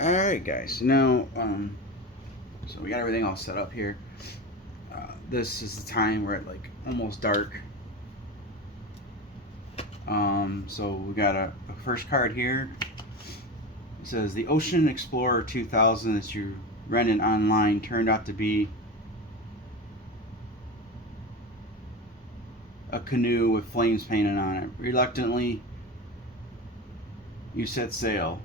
Alright guys, now so we got everything all set up here. This is the time we're at like almost dark. So we got a first card here. It says the Ocean Explorer 2000 that you rented online turned out to be a canoe with flames painted on it. Reluctantly, you set sail.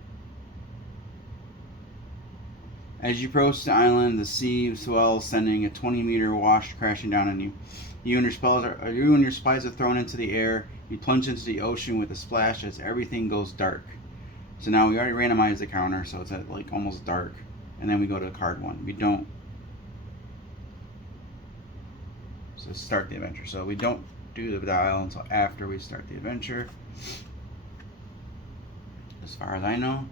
As you approach the island, the sea swells, sending a 20-meter wash crashing down on you. You and your spies are thrown into the air. You plunge into the ocean with a splash as everything goes dark. So now we already randomized the counter, so it's at like almost dark. And then we go to card one. We don't. So start the adventure. So we don't do the dial until after we start the adventure. As far as I know.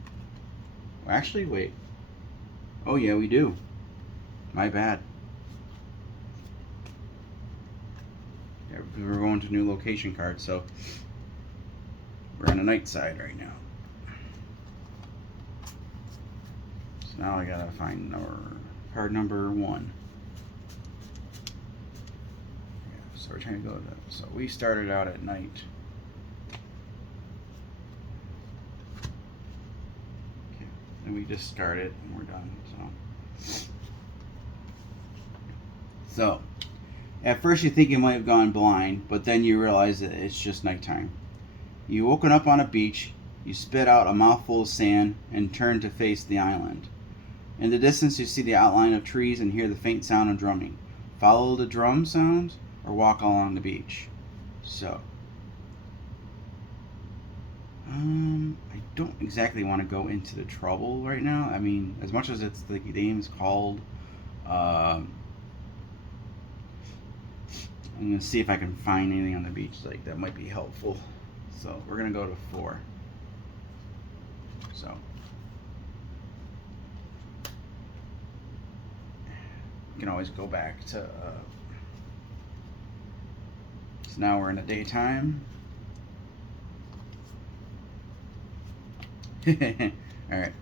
Well, actually, wait. Oh yeah, we do. My bad. Yeah, we're going to new location card, so we're on the night side right now. So now I gotta find card number one. Yeah, so we're trying to go to that. So we started out at night. Okay, and we just started and we're done. So, at first you think you might have gone blind, but then you realize that it's just nighttime. You woken up on a beach, you spit out a mouthful of sand, and turn to face the island. In the distance you see the outline of trees and hear the faint sound of drumming. Follow the drum sounds or walk along the beach. So, I don't exactly want to go into the trouble right now. I mean, as much as it's the game's called, I'm gonna see if I can find anything on the beach like that might be helpful. So we're gonna go to 4. So you can always go back to. So now we're in the daytime. All right.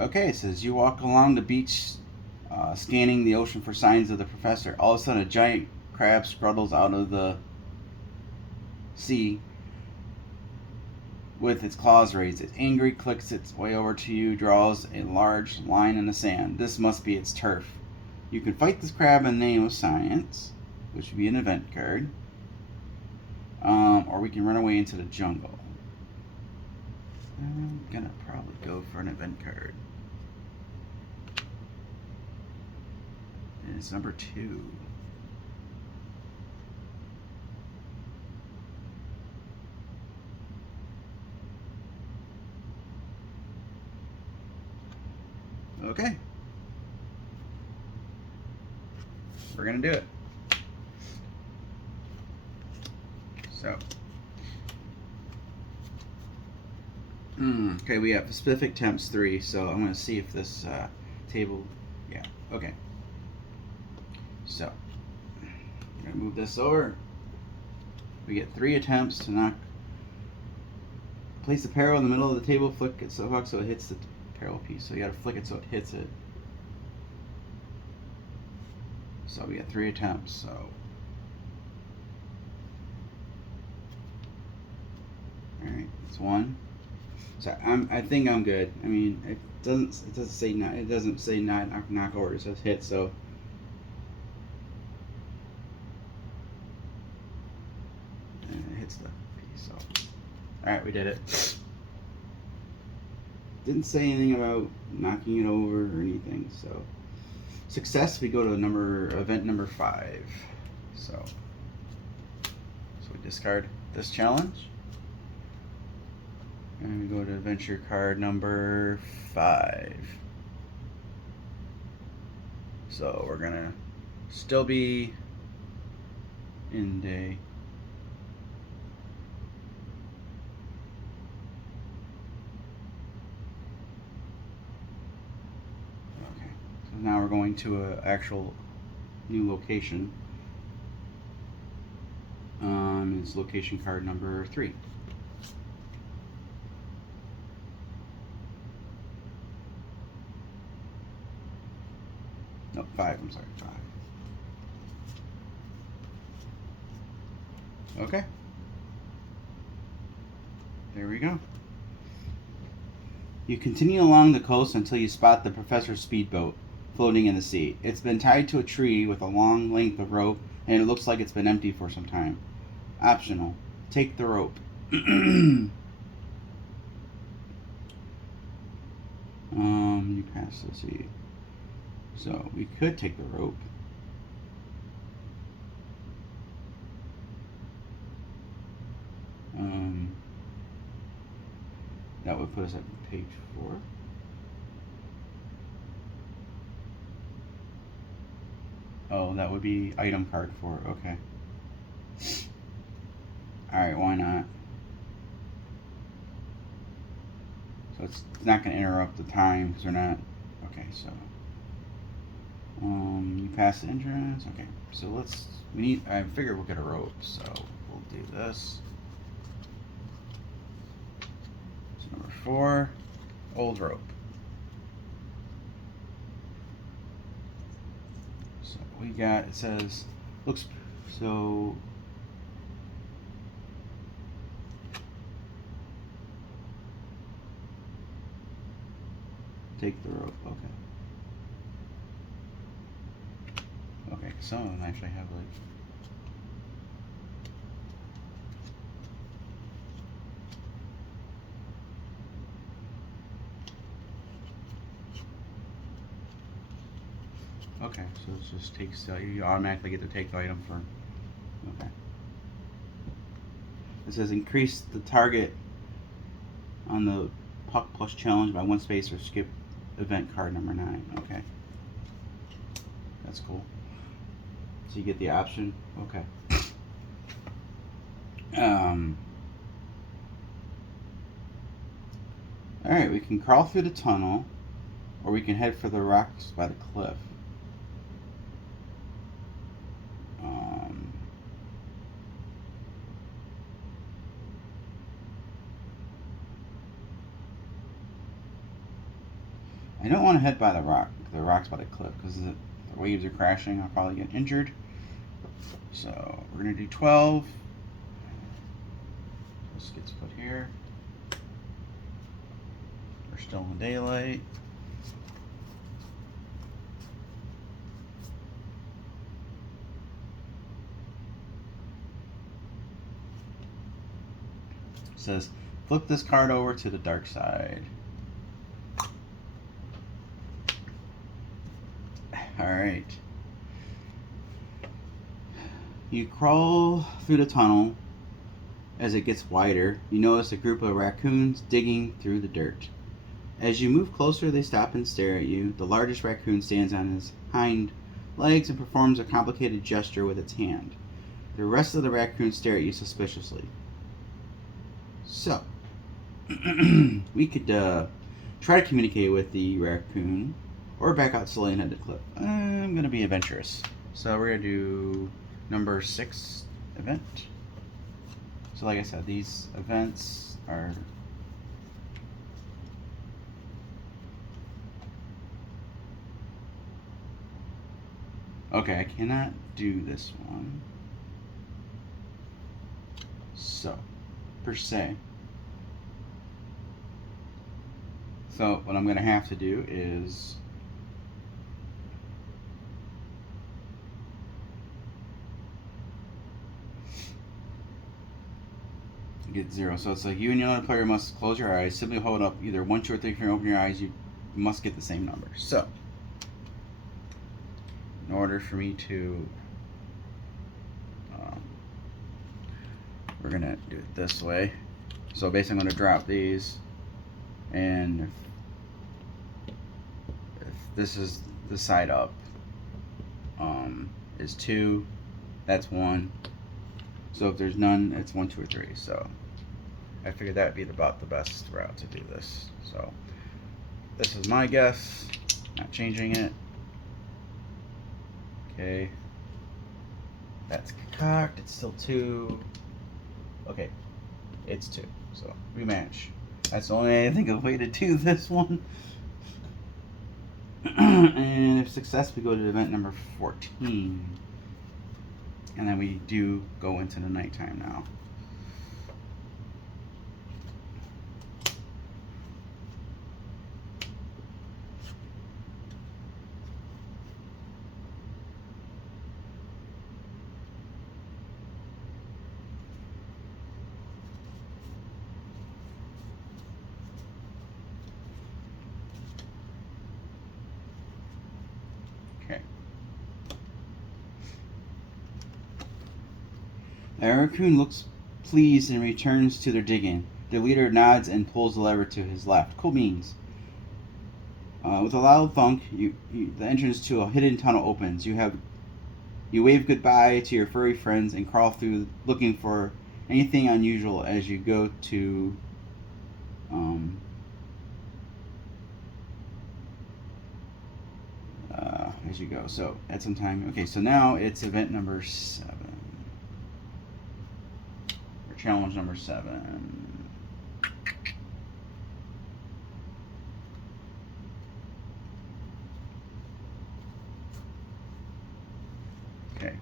Okay, it says you walk along the beach, scanning the ocean for signs of the professor. All of a sudden, a giant crab struggles out of the sea with its claws raised. It angry clicks its way over to you, draws a large line in the sand. This must be its turf. You can fight this crab in the name of science, which would be an event card, or we can run away into the jungle. I'm gonna probably go for an event card. And it's number 2. Okay. We're gonna do it. So. Okay, we have specific temps 3, so I'm gonna see if this table, yeah, okay. So, I'm gonna move this over. We get 3 attempts to knock. Place the parallel in the middle of the table, flick it so it hits the parallel piece. So you gotta flick it so it hits it. So we got 3 attempts, so. Alright, it's 1. So I think I'm good. I mean, it doesn't say not, it doesn't say not knock over, it says hit, so. And it hits the piece, so. Alright, we did it. Didn't say anything about knocking it over or anything, so. Success, we go to event number 5. So we discard this challenge. And we go to adventure card number 5. So we're gonna still be in day. Okay, so now we're going to an actual new location. is location card number 3. No, 5, I'm sorry, 5. Okay. There we go. You continue along the coast until you spot the professor's speedboat floating in the sea. It's been tied to a tree with a long length of rope, and it looks like it's been empty for some time. Optional. Take the rope. You pass, let's see. So we could take the rope. That would put us at page 4. Oh, that would be item card 4. Okay. Alright, why not? So it's not going to interrupt the time because we're not. Okay, so. You pass the entrance. Okay, so I figure we'll get a rope, so we'll do this. So number 4, old rope. So we got, it says, looks, so. Take the rope, okay. Okay, some of them actually have like. Okay, so it just takes, you automatically get to take the item for, okay. It says increase the target on the puck plus challenge by 1 space or skip event card number 9, okay. That's cool. So you get the option, okay. Alright, we can crawl through the tunnel, or we can head for the rocks by the cliff. I don't want to head by the rocks by the cliff, because the waves are crashing. I'll probably get injured. So we're going to do 12. This gets put here. We're still in daylight. It says, flip this card over to the dark side. Alright. You crawl through the tunnel. As it gets wider, you notice a group of raccoons digging through the dirt. As you move closer, they stop and stare at you. The largest raccoon stands on his hind legs and performs a complicated gesture with its hand. The rest of the raccoons stare at you suspiciously. So, we could try to communicate with the raccoon, or back out slowly and head to the cliff. I'm going to be adventurous. So we're going to do number 6 event. So like I said, these events are... Okay, I cannot do this one. So, per se. So what I'm going to have to do is... get 0. So it's like you and the other player must close your eyes. Simply hold up either 1, 2, or 3. If you open your eyes, you must get the same number. So, in order for me to, we're gonna do it this way. So basically, I'm gonna drop these, and if this is the side up, is 2. That's 1. So if there's none, it's 1, 2, or 3. So I figured that would be about the best route to do this. So this is my guess, not changing it. Okay, that's cocked. It's still 2. Okay, it's 2. So rematch. That's the only I think of way to do this one. And if success, we go to event number 14. And then we do go into the nighttime now. Okay. The raccoon looks pleased and returns to their digging. The leader nods and pulls the lever to his left. Cool beans. With a loud thunk, the entrance to a hidden tunnel opens. You wave goodbye to your furry friends and crawl through looking for anything unusual as you go to as you go. So at some time, okay, so now it's event number 7. Or challenge number 7. Okay.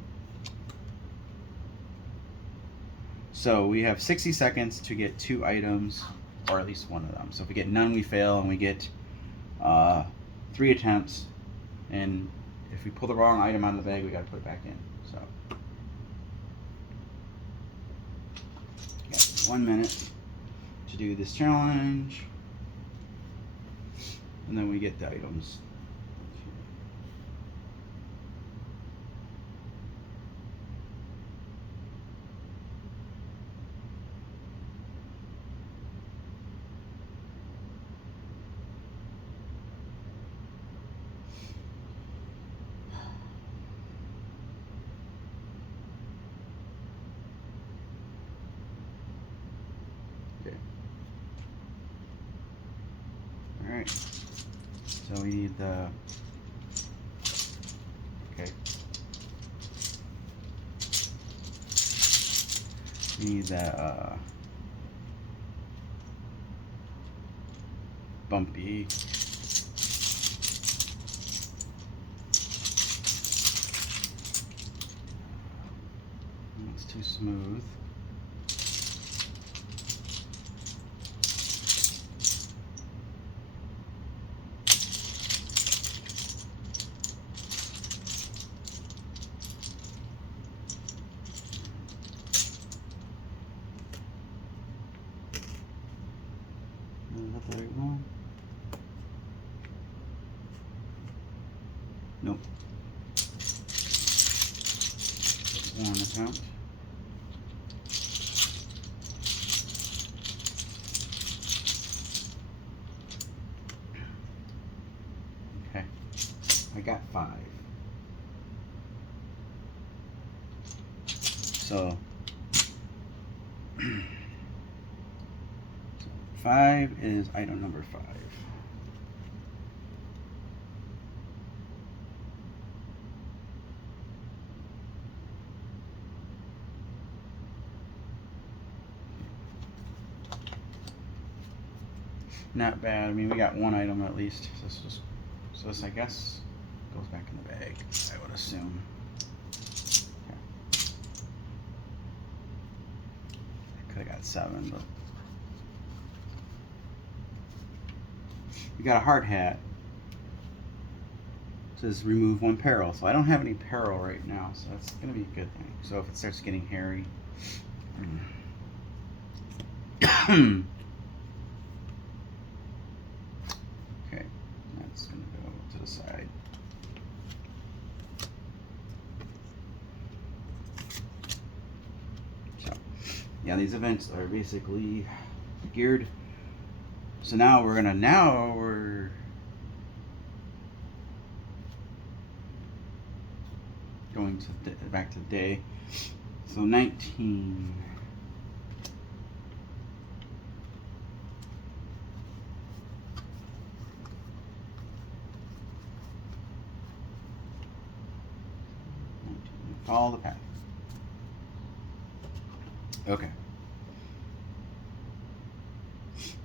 So we have 60 seconds to get 2 items, or at least one of them. So if we get none, we fail, and we get 3 attempts. And if we pull the wrong item out of the bag, we got to put it back in. So, got 1 minute to do this challenge, and then we get the items. Alright, so we need the, okay, we need the bumpy, it's too smooth. Is that the right one? Nope. One account. Okay. I got 5. So 5 is item number 5. Not bad. I mean, we got 1 item at least. So this, I guess, goes back in the bag, I would assume. Okay. I could have got 7, but we got a hard hat. It says remove 1 peril. So I don't have any peril right now, so that's gonna be a good thing. So if it starts getting hairy. Okay, that's gonna go to the side. So yeah, these events are basically geared. So now we're going to back to the day. So 19. Follow the path. Okay.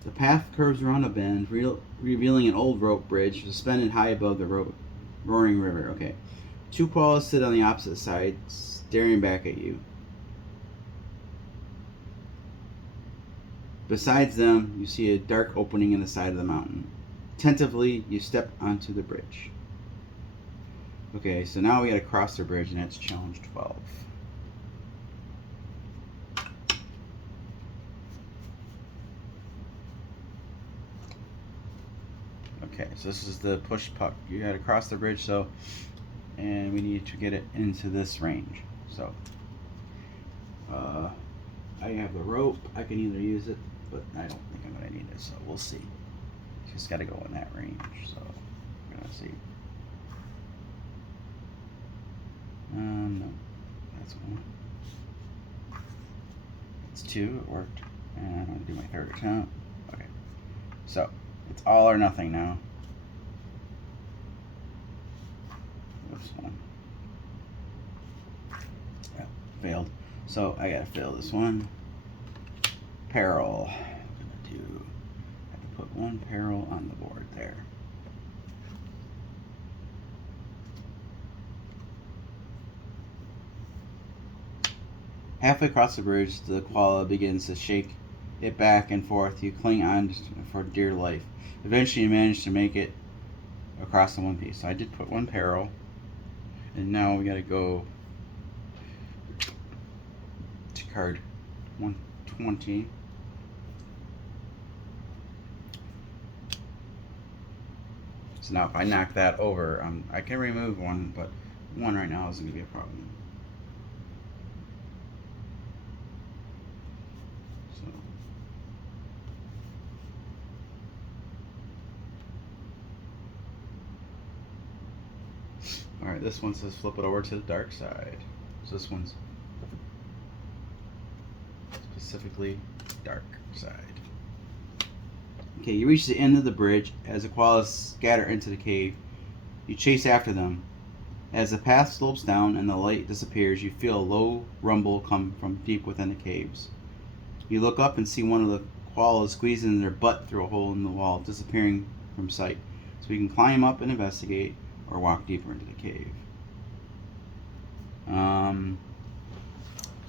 The path curves around a bend, revealing an old rope bridge suspended high above the roaring river. Okay. Two koalas sit on the opposite side, staring back at you. Besides them, you see a dark opening in the side of the mountain. Tentatively, you step onto the bridge. Okay, so now we gotta cross the bridge, and that's challenge 12. Okay, so this is the push puck. You gotta cross the bridge, and we need to get it into this range. So, I have the rope. I can either use it, but I don't think I'm gonna need it, so we'll see. Just gotta go in that range, so we're gonna see. No, that's one. It's two, it worked. And I'm gonna do my third attempt. Okay, so it's all or nothing now. This one. Yeah, failed. So I gotta fail this one. Peril. I have to put one peril on the board there. Halfway across the bridge, the koala begins to shake it back and forth. You cling on for dear life. Eventually, you manage to make it across in one piece. So I did put one peril, and now we gotta go to card 120. So now if I knock that over, I can remove one, but one right now isn't gonna be a problem. Alright, this one says flip it over to the dark side. So this one's specifically dark side. Okay, you reach the end of the bridge. As the koalas scatter into the cave, you chase after them. As the path slopes down and the light disappears, you feel a low rumble come from deep within the caves. You look up and see one of the koalas squeezing their butt through a hole in the wall, disappearing from sight. So you can climb up and investigate, or walk deeper into the cave.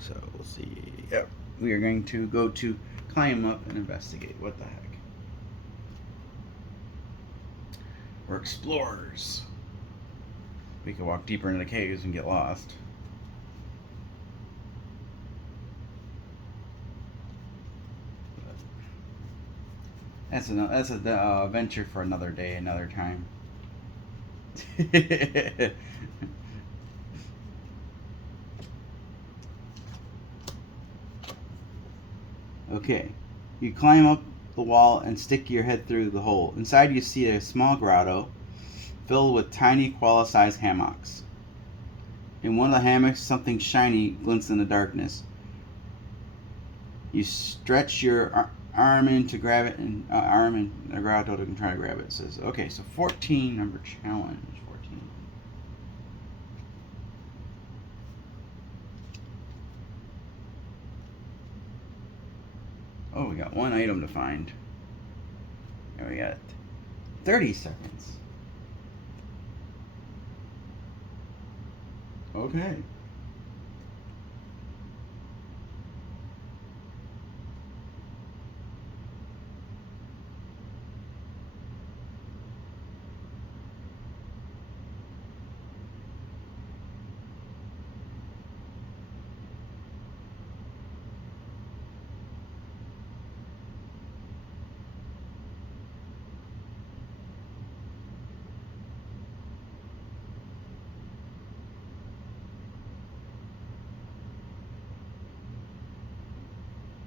So we'll see. Yep, we are going to go to climb up and investigate. What the heck? We're explorers. We can walk deeper into the caves and get lost. That's a venture for another day, another time. Okay, you climb up the wall and stick your head through the hole. Inside you see a small grotto filled with tiny koala-sized hammocks. In one of the hammocks, something shiny glints in the darkness. You stretch your arm in to grab it, and arm in the grotto to try to grab it. It says, okay, so 14, number challenge. 14. Oh, we got one item to find. And we got 30 seconds. Okay.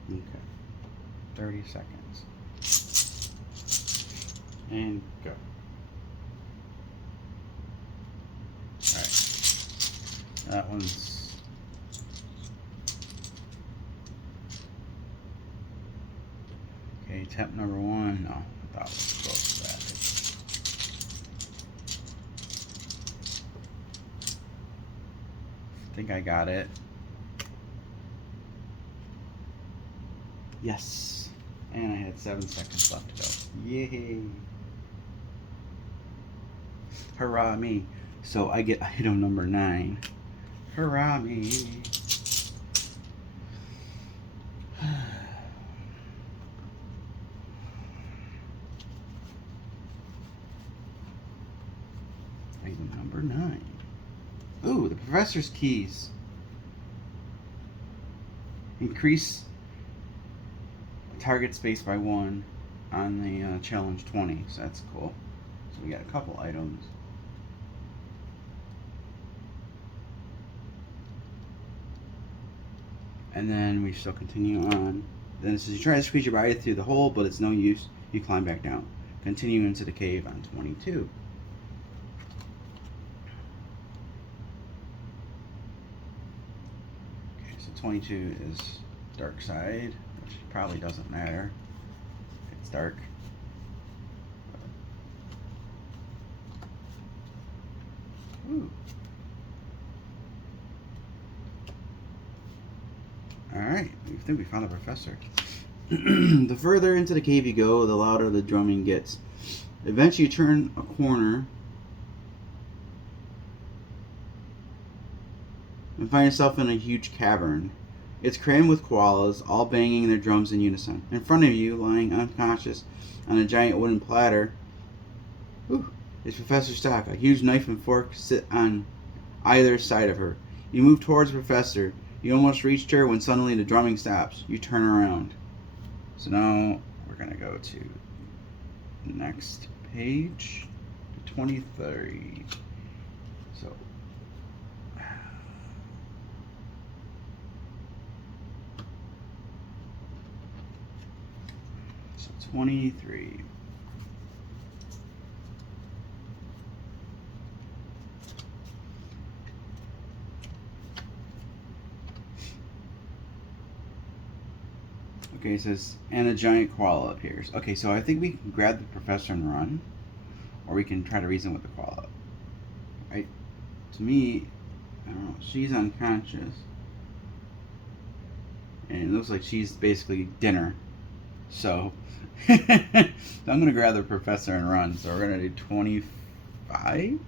Okay. 30 seconds. And go. Alright. That one's... Okay, attempt number 1. No, I thought it was close to that. I think I got it. Yes, And I had 7 seconds left to go. Yay! Hurrah me! So I get item number 9. Hurrah me! Item number 9. Ooh, the professor's keys. Increase target space by 1 on the challenge 20. So that's cool. So we got a couple items. And then we still continue on. Then it says you try to squeeze your body through the hole, but it's no use. You climb back down. Continue into the cave on 22. Okay, so 22 is dark side, which probably doesn't matter. It's dark. Ooh. Alright, I think we found the professor. The further into the cave you go, the louder the drumming gets. Eventually you turn a corner and find yourself in a huge cavern. It's crammed with koalas, all banging their drums in unison. In front of you, lying unconscious on a giant wooden platter, is Professor Stock. A huge knife and fork sit on either side of her. You move towards the professor. You almost reached her when suddenly the drumming stops. You turn around. So now we're going to go to the next page, 23. So 23. Okay, it says, and a giant koala appears. Okay, so I think we can grab the professor and run, or we can try to reason with the koala. Right? To me, I don't know, she's unconscious. And it looks like she's basically dinner. So, I'm going to grab the professor and run. So we're going to do 25.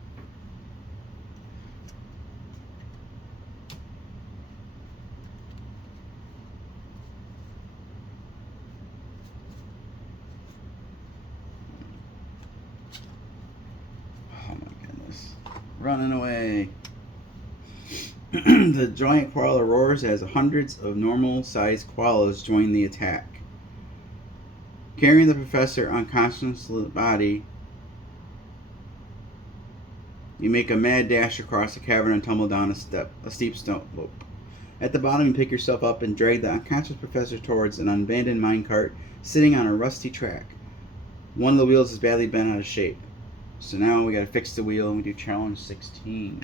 Running away. The giant koala roars as hundreds of normal-sized koalas join the attack. Carrying the professor unconscious body, you make a mad dash across the cavern and tumble down a steep slope. At the bottom, you pick yourself up and drag the unconscious professor towards an abandoned minecart sitting on a rusty track. One of the wheels is badly bent out of shape. So now we gotta fix the wheel and we do challenge 16.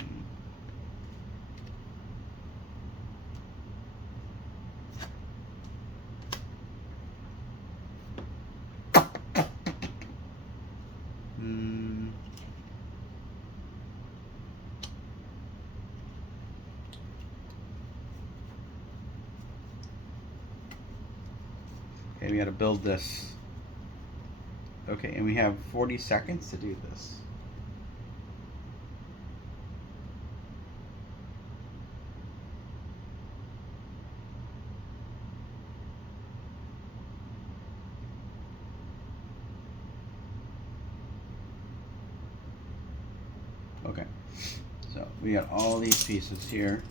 Okay, we gotta build this. Okay, and we have 40 seconds to do this. Okay, so we got all these pieces here.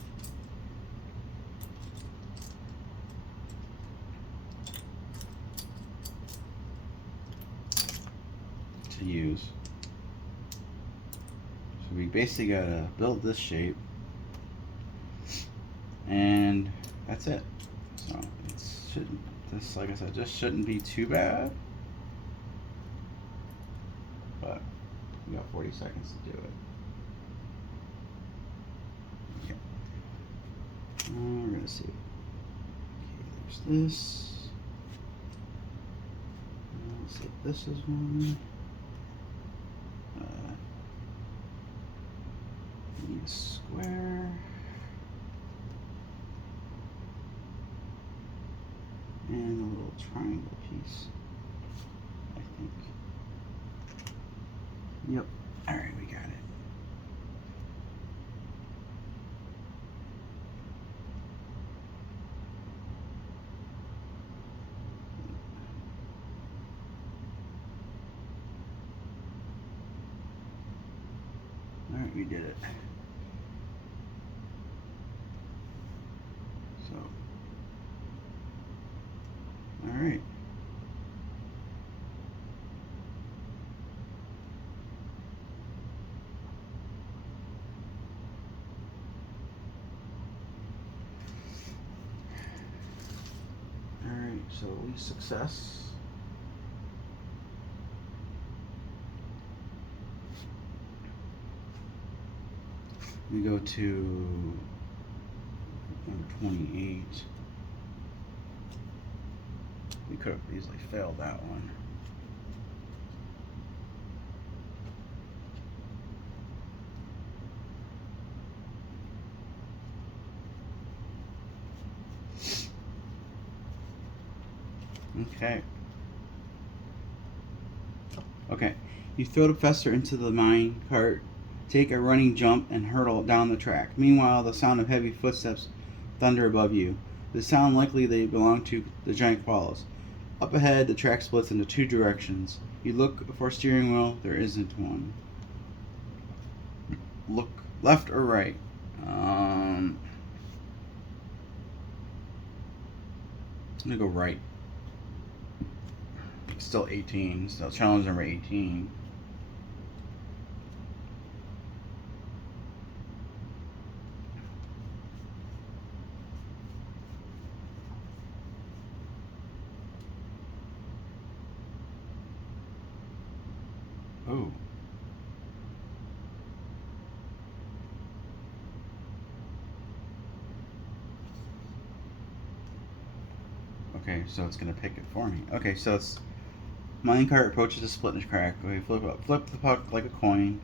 To use. So we basically gotta build this shape, and that's it. So this, like I said, just shouldn't be too bad. But we got 40 seconds to do it. Okay. We're gonna see. Okay, there's this. Let's see if this is one. Need a square. And a little triangle piece, I think. Yep. Alright, we got it. Alright, we did it. So, alright. Alright, so at least success. We go to number 28. We could have easily failed that one. Okay. Okay. You throw the fester into the mine cart, take a running jump, and hurtle down the track. Meanwhile, the sound of heavy footsteps thunder above you. The sound likely they belong to the giant koalas. Up ahead, the track splits into two directions. You look for a steering wheel. There isn't one. Look left or right. I'm gonna go right. Still 18. Still challenge number 18. Oh. Okay, so it's gonna pick it for me. Okay, so it's minecart approaches the split and crack. Okay, flip the puck like a coin.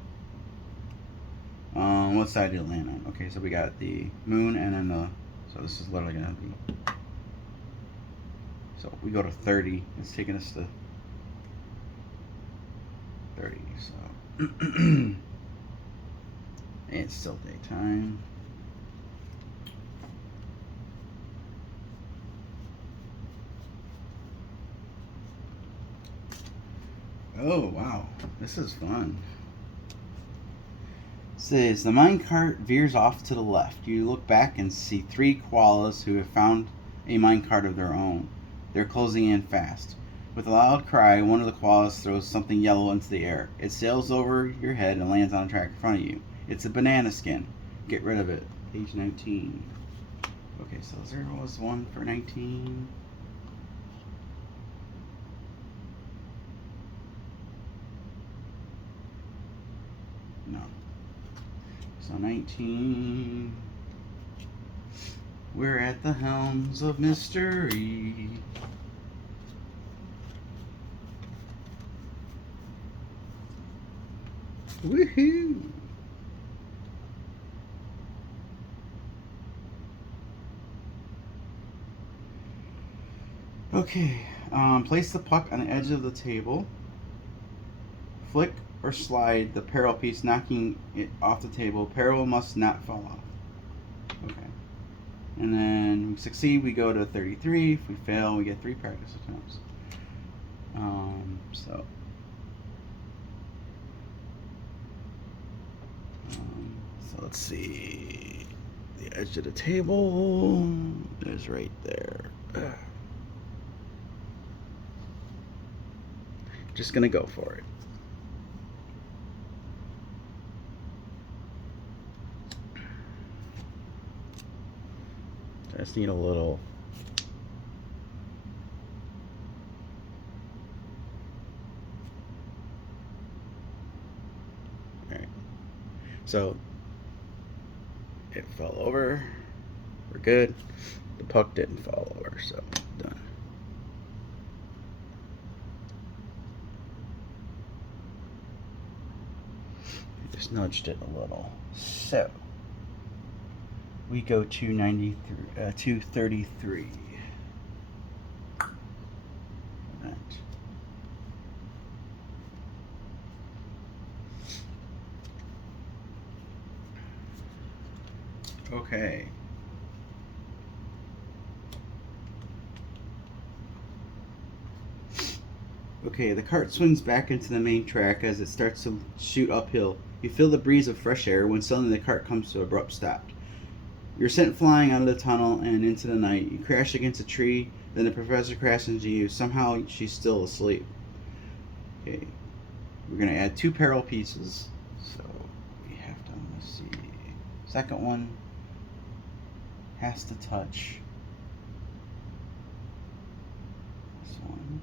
What side did it land on? Okay, so we got the moon and then the. So this is literally gonna be. So we go to 30. It's taking us to 30. So it's still daytime. Oh wow, this is fun. It says the minecart veers off to the left. You look back and see three koalas who have found a minecart of their own. They're closing in fast. With a loud cry, one of the koalas throws something yellow into the air. It sails over your head and lands on a track in front of you. It's a banana skin. Get rid of it. Page 19. Okay, so there was one for 19. No. So 19. We're at the helms of mystery. Woohoo! Okay, place the puck on the edge of the table. Flick or slide the parallel piece, knocking it off the table. Parallel must not fall off. Okay. And then we succeed, we go to 33. If we fail, we get 3 practice attempts. So let's see. The edge of the table is right there. Just gonna go for it. I just need a little. Alright. So it fell over. We're good. The puck didn't fall over, so done. I just nudged it a little. So we go to 33. Okay. Okay, the cart swings back into the main track as it starts to shoot uphill. You feel the breeze of fresh air when suddenly the cart comes to an abrupt stop. You're sent flying out of the tunnel and into the night. You crash against a tree, then the professor crashes into you. Somehow she's still asleep. Okay, we're going to add 2 peril pieces. So we have to, let's see. Second one has to touch this one.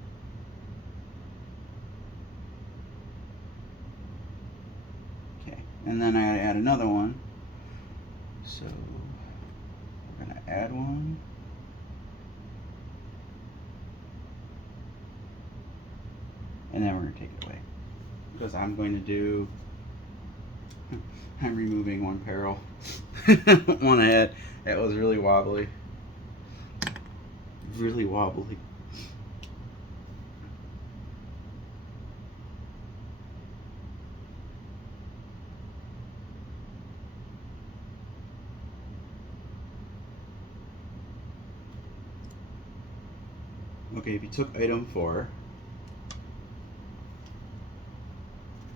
Okay, and then I gotta add another one. So we're gonna add one. And then we're gonna take it away. Because I'm going to do, I'm removing 1 peril. One I had. That was really wobbly. Really wobbly. Okay, if you took item 4,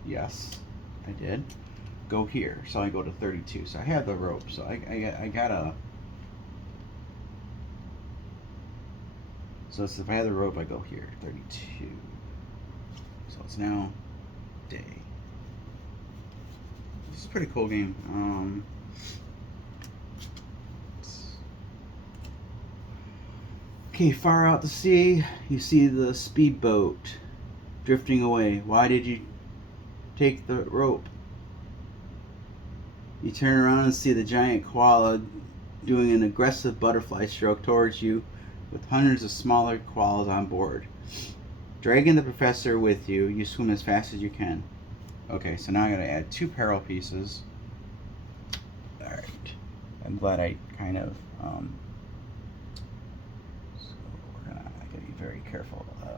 yes, I did. Go here, so I go to 32. So I have the rope, so I gotta. So if I have the rope, I go here, 32. So it's now day. This is a pretty cool game. Okay, far out to sea, you see the speedboat drifting away. Why did you take the rope? You turn around and see the giant koala doing an aggressive butterfly stroke towards you with hundreds of smaller koalas on board. Dragging the professor with you, you swim as fast as you can. Okay, so now I gotta add 2 peril pieces. Alright. I'm glad I kind of, so I gotta be very careful. Oh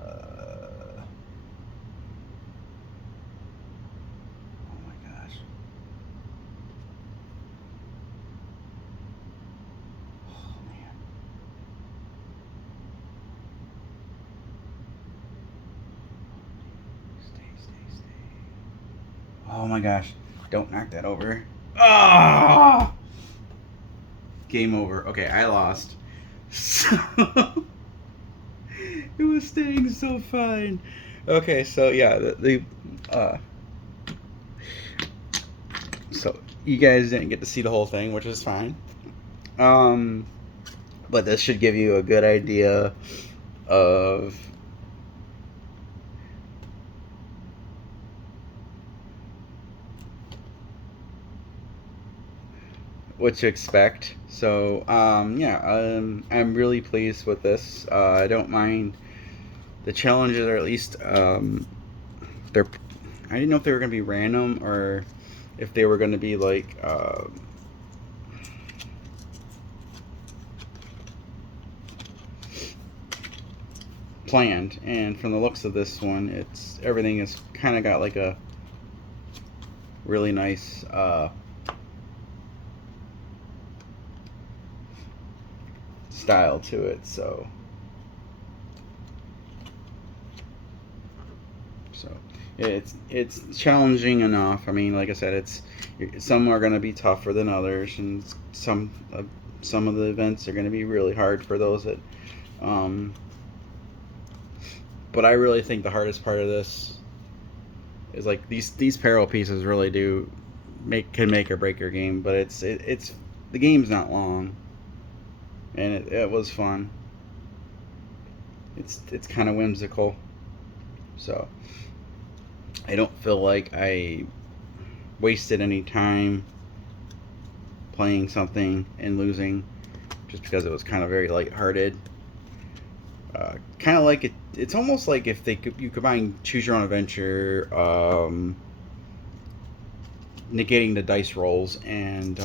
my gosh. Oh man. Stay. Oh my gosh. Don't knock that over. Ah! Game over. Okay, I lost. So it was staying so fine. Okay, so yeah, so you guys didn't get to see the whole thing, which is fine. But this should give you a good idea of what to expect. So I'm really pleased with this. I don't mind the challenges, or at least they're. I didn't know if they were gonna be random or if they were gonna be like. Planned, and from the looks of this one, it's everything is kind of got like a really nice style to it. So it's challenging enough. I mean, like I said, it's some are going to be tougher than others, and some of the events are going to be really hard for those that. But I really think the hardest part of this is like these peril pieces really do can make or break your game. But it's the game's not long, and it was fun. It's kind of whimsical, so I don't feel like I wasted any time playing something and losing just because it was kind of very lighthearted. Kind of like it's almost like if you combine choose your own adventure, negating the dice rolls, and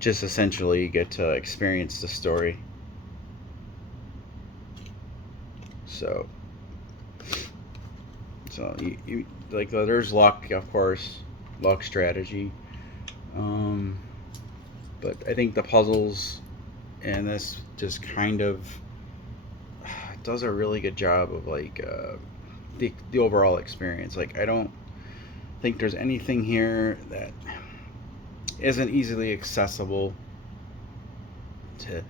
just essentially get to experience the story. So like there's luck, of course, luck strategy. But I think the puzzles and this just kind of does a really good job of like the overall experience. Like I don't think there's anything here that isn't easily accessible to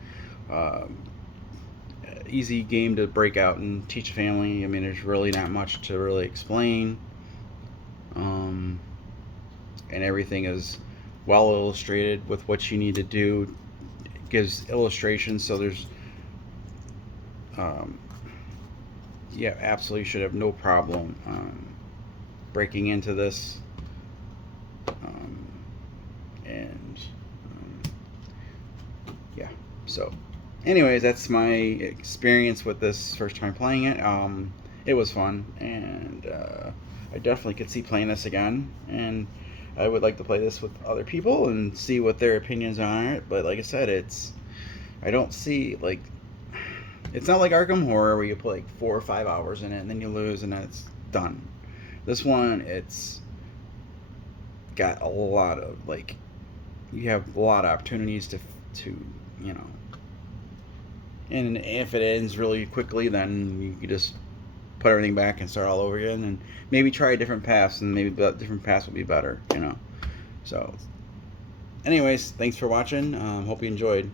easy game to break out and teach a family. I mean, there's really not much to really explain, and everything is well illustrated with what you need to do. It gives illustrations, so there's yeah, absolutely should have no problem breaking into this, and yeah. So anyways, that's my experience with this first time playing it. It was fun, and I definitely could see playing this again, and I would like to play this with other people and see what their opinions are on it. But like I said, I don't see like, it's not like Arkham Horror where you put like 4 or 5 hours in it and then you lose and then it's done. This one, it's got a lot of like, you have a lot of opportunities to you know, and if it ends really quickly, then you can just put everything back and start all over again, and maybe try different paths, and maybe different paths will be better, you know. So anyways, thanks for watching. Hope you enjoyed.